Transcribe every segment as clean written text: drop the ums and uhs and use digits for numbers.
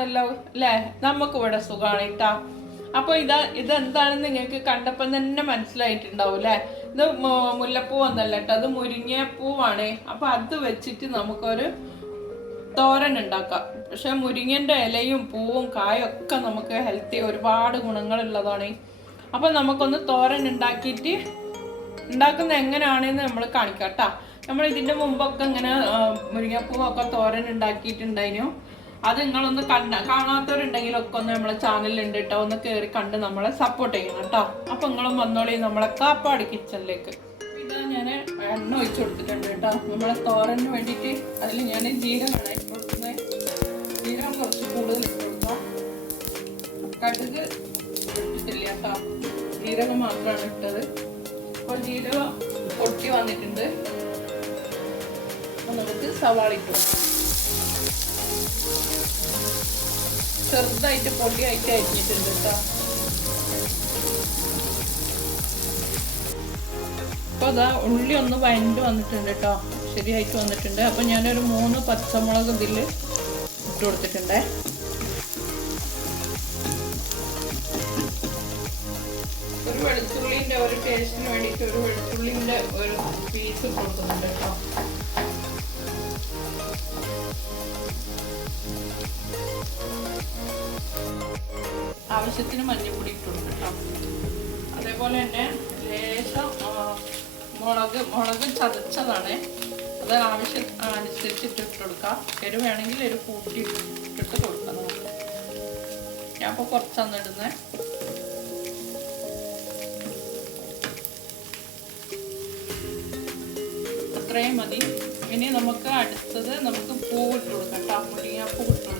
സുഖാണല്ലോ അല്ലേ? നമുക്ക് ഇവിടെ സുഖമാണ് കേട്ടാ. അപ്പൊ ഇതെന്താണെന്ന് നിങ്ങൾക്ക് കണ്ടപ്പം തന്നെ മനസ്സിലായിട്ടുണ്ടാവും അല്ലേ? ഇത് മുല്ലപ്പൂ ഒന്നല്ല കേട്ടോ, അത് മുരിങ്ങപ്പൂവാണ്. അപ്പൊ അത് വെച്ചിട്ട് നമുക്കൊരു തോരൻ ഉണ്ടാക്കാം. പക്ഷെ മുരിങ്ങന്റെ ഇലയും പൂവും കായും ഒക്കെ നമുക്ക് ഹെൽത്തി ഒരുപാട് ഗുണങ്ങളുള്ളതാണ്. അപ്പൊ നമുക്കൊന്ന് തോരൻ ഉണ്ടാക്കുന്ന എങ്ങനെയാണെന്ന് നമ്മൾ കാണിക്കാം കേട്ടാ. നമ്മൾ ഇതിന്റെ മുമ്പൊക്കെ ഇങ്ങനെ മുരിങ്ങപ്പൂവൊക്കെ തോരൻ ഉണ്ടാക്കിയിട്ടുണ്ടായിരുന്നു. അത് നിങ്ങളൊന്ന് കാണാത്തവരുണ്ടെങ്കിലൊക്കെ ഒന്ന് നമ്മളെ ചാനലിലുണ്ട് കേട്ടോ. ഒന്ന് കയറി കണ്ട് നമ്മളെ സപ്പോർട്ട് ചെയ്യണം കേട്ടോ. അപ്പൊ നിങ്ങളും വന്നോളി നമ്മളെ കാപ്പാട് കിച്ചണിലേക്ക്. ഇതാ ഞാൻ എണ്ണ ഒഴിച്ചു കൊടുത്തിട്ടുണ്ട് കേട്ടോ, നമ്മളെ തോരന് വേണ്ടിയിട്ട്. അതിൽ ഞാൻ ജീരകമാണ് ഇട്ട് കൊടുക്കുന്നത്. ജീരകം കുറച്ച് കൂടുതൽ ഇട്ട് കൊടുക്കാം. കടുക് ഇട്ടിട്ടില്ല കേട്ടോ, ജീരകം മാത്രമാണ് ഇട്ടത്. അപ്പോൾ ജീരകം പൊട്ടി വന്നിട്ടുണ്ട്. അപ്പോൾ നമുക്ക് സവാള ഇട്ട് കൊടുക്കാം. ചെറുതായിട്ട് പൊടിയായിട്ട് അരിഞ്ഞിട്ടുണ്ട് കേട്ടോ. അപ്പോൾ അതാ ഉള്ളി ഒന്ന് വഴണ്ട് വന്നിട്ടുണ്ട് കേട്ടോ, ശരിയായിട്ട് വന്നിട്ടുണ്ട്. അപ്പം ഞാനൊരു 3 പച്ചമുളക് ഇതിൽ ഇട്ട് കൊടുത്തിട്ടുണ്ട്. ഒരു വെളുത്തുള്ളിൻ്റെ ഒരു ടേസ്റ്റിന് വേണ്ടിയിട്ട് ഒരു വെളുത്തുള്ളിൻ്റെ ഒരു പീസ് കൊടുക്കുന്നുണ്ട് കേട്ടോ. ആവശ്യത്തിന് മഞ്ഞൾപ്പൊടി ഇട്ട് കൊടുക്കും കേട്ടോ. അതേപോലെ തന്നെ ലേശം മുളക് ചതച്ചതാണ്, അത് ആവശ്യം അനുസരിച്ചിട്ട് ഇട്ട് കൊടുക്കാം. എരിവ് വേണമെങ്കിൽ എരിവ് കൂട്ടി ഇട്ടിട്ട് കൊടുക്കാം നമുക്ക്. ഞാൻ ഇപ്പോൾ കുറച്ചാണ് ഇടുന്നത്. അത്രയും മതി. ഇനി നമുക്ക് അടുത്തത് നമുക്ക് പൂവിട്ട് കൊടുക്കാം കേട്ടോ. മുരിങ്ങാപ്പൂ ഇട്ട് കൊടുക്കാം.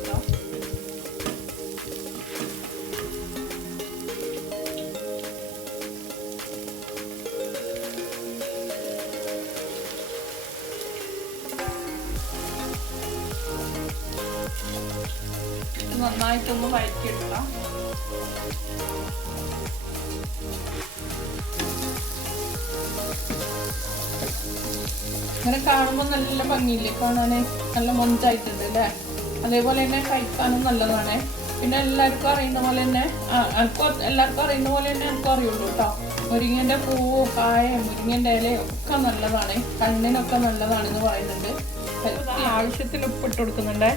നന്നായിട്ടൊന്ന് വഴറ്റിയെടുക്കാം. അങ്ങനെ കാണുമ്പോൾ നല്ല ഭംഗിയില്ലേ കാണാൻ? നല്ല മൊഞ്ചായിട്ടുണ്ട് അല്ലേ? അതേപോലെ തന്നെ കഴിക്കാനും നല്ലതാണ്. പിന്നെ എല്ലാവർക്കും അറിയുന്ന പോലെ തന്നെ എല്ലാവർക്കും അറിയുന്ന പോലെ തന്നെ എനിക്കും അറിയുള്ളൂ കേട്ടോ. മുരിങ്ങൻ്റെ പൂവും കായയും മുരിങ്ങൻ്റെ ഇലയും ഒക്കെ നല്ലതാണ്, കണ്ണിനൊക്കെ നല്ലതാണെന്ന് പറയുന്നുണ്ട്. ആവശ്യത്തിന് ഉപ്പിട്ട് കൊടുക്കുന്നുണ്ട്.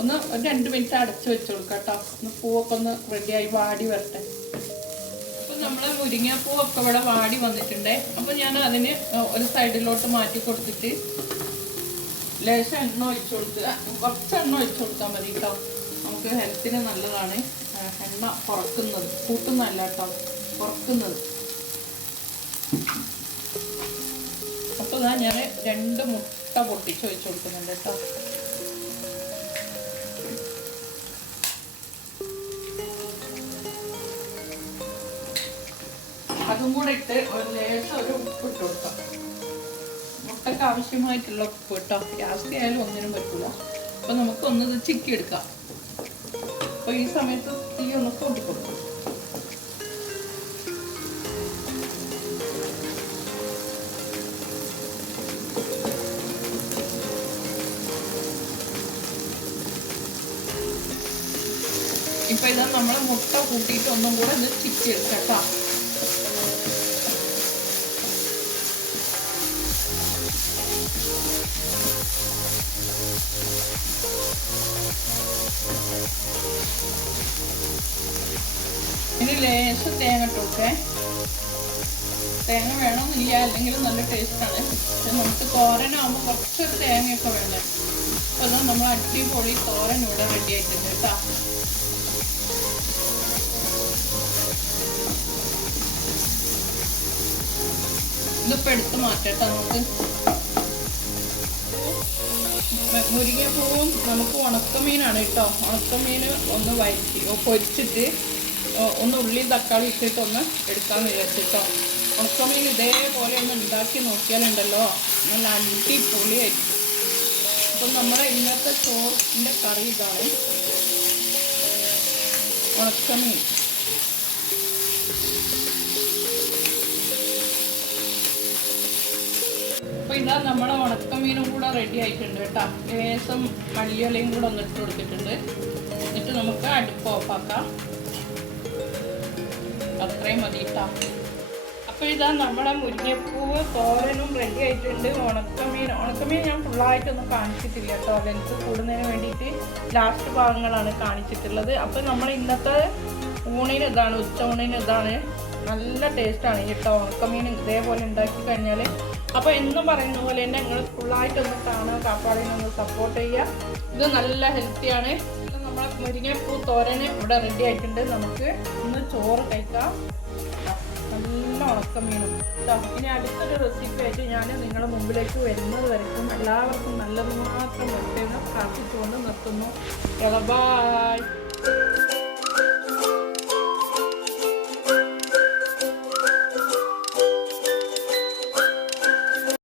ഒന്ന് ഒരു 2 മിനിറ്റ് അടച്ചു വെച്ച് കൊടുക്കാം കേട്ടോ. ഒന്ന് പൂവൊക്കെ ഒന്ന് റെഡിയായി വാടി വരട്ടെ. അപ്പം നമ്മൾ മുരിങ്ങാപ്പൂവൊക്കെ ഇവിടെ വാടി വന്നിട്ടുണ്ട്. അപ്പം ഞാൻ അതിന് ഒരു സൈഡിലോട്ട് മാറ്റി കൊടുത്തിട്ട് ലേശം എണ്ണ ഒഴിച്ചു കൊടുക്കുക. കുറച്ച് എണ്ണ ഒഴിച്ചു കൊടുത്താൽ മതി കേട്ടോ. നമുക്ക് ഹെൽത്തിന് നല്ലതാണ് എണ്ണ കുറക്കുന്നത്, കൂട്ടുന്നതല്ല കേട്ടോ, കുറക്കുന്നത്. അപ്പോൾ ഇതാ ഞാൻ 2 മുട്ട പൊട്ടിച്ച് ഒഴിച്ചു കൊടുക്കുന്നുണ്ട് കേട്ടോ. അതും കൂടെ ഇട്ട് ഒരു ലേശം ഒരു ഉപ്പ് ഇട്ട് കൊടുക്കാം. മുട്ടയ്ക്ക് ആവശ്യമായിട്ടുള്ള ഉപ്പ് കേട്ടോ. ജാസ്തി ആയാലും ഒന്നിനും പറ്റില്ല. അപ്പം നമുക്കൊന്ന് ചിക്കി എടുക്കാം. അപ്പോൾ ഈ സമയത്ത് തീ ഒന്ന് കൂട്ടി കൊടുക്കും. ഇപ്പം ഇതാ നമ്മൾ മുട്ട കൂട്ടിയിട്ട് ഒന്നും കൂടെ ഇത് ചിക്കി എടുക്കാം കേട്ടോ. ഇനി ലേശം തേങ്ങ ഇട്ട് കൊടുക്കേ. തേങ്ങ വേണമെന്നില്ല, അല്ലെങ്കിൽ നല്ല ടേസ്റ്റാണ്. പക്ഷെ നമുക്ക് തോരനാകുമ്പോൾ കുറച്ചൊരു തേങ്ങയൊക്കെ വേണം. അപ്പോൾ അത് നമ്മൾ അടിപൊളി തോരൻ ഇവിടെ റെഡി ആയിട്ടുണ്ട് കേട്ടോ. ഇതിപ്പോൾ എടുത്ത് മാറ്റട്ടോ നമുക്ക്. മുരിങ്ങപ്പൂവും നമുക്ക് ഉണക്കമീനാണ് കേട്ടോ. ഉണക്കമീൻ ഒന്ന് പൊരിച്ചിട്ട് ഒന്ന് ഉള്ളിയും തക്കാളി ഇട്ടിട്ട് ഒന്ന് എടുക്കാമെന്ന് വിചാരിച്ചിട്ടോ. ഉണക്കമീൻ ഇതേപോലെ ഒന്ന് ഉണ്ടാക്കി നോക്കിയാലുണ്ടല്ലോ നല്ല അടിപൊളിയായിരിക്കും. അപ്പം നമ്മുടെ ഇന്നത്തെ ചോറിൻ്റെ കറി ഇതാണ്, ഉണക്കമീൻ. അപ്പോൾ ഇതാ നമ്മളെ ഉണക്കമീനും കൂടെ റെഡി ആയിട്ടുണ്ട് കേട്ടോ. ലേശം മല്ലിയിലയും കൂടെ ഒന്ന് ഇട്ട് കൊടുത്തിട്ടുണ്ട്. എന്നിട്ട് നമുക്ക് അടുപ്പ് ഓഫാക്കാം. അത്രയും മതി കേട്ടോ. അപ്പോൾ ഇതാ നമ്മുടെ മുരിങ്ങപ്പൂവ് തോരനും റെഡി ആയിട്ടുണ്ട്. ഉണക്കമീൻ ഞാൻ ഫുള്ളായിട്ടൊന്നും കാണിച്ചിട്ടില്ല കേട്ടോ. ലെൻസ് കൂടുന്നതിന് വേണ്ടിയിട്ട് ലാസ്റ്റ് ഭാഗങ്ങളാണ് കാണിച്ചിട്ടുള്ളത്. അപ്പോൾ നമ്മൾ ഇന്നത്തെ ഊണിന് ഇതാണ്, ഉച്ച ഊണിന് ഇതാണ്. നല്ല ടേസ്റ്റാണ് കേട്ടോ ഉണക്കമീൻ ഇതേപോലെ ഉണ്ടാക്കി കഴിഞ്ഞാൽ. അപ്പോൾ എന്നും പറയുന്ന പോലെ തന്നെ നിങ്ങൾ ഫുള്ളായിട്ടൊന്ന് കാണുക, കാപ്പാടിനൊന്ന് സപ്പോർട്ട് ചെയ്യുക. ഇത് നല്ല ഹെൽത്തിയാണ്. നമ്മളെ മുരിങ്ങപ്പൂ തോരന് ഇവിടെ റെഡി ആയിട്ടുണ്ട്. നമുക്ക് ഇന്ന് ചോറ് കഴിക്കാം. നല്ല ഉണക്കമീനും കേട്ടോ. ഇനി അടുത്തൊരു റെസിപ്പി ആയിട്ട് ഞാൻ നിങ്ങളുടെ മുമ്പിലേക്ക് വരുന്നത് വരയ്ക്കും. എല്ലാവർക്കും നല്ലത് മാത്രം വരുത്തേന്ന് പ്രാർത്ഥിച്ചുകൊണ്ട് നിർത്തുന്നു. ബൈ.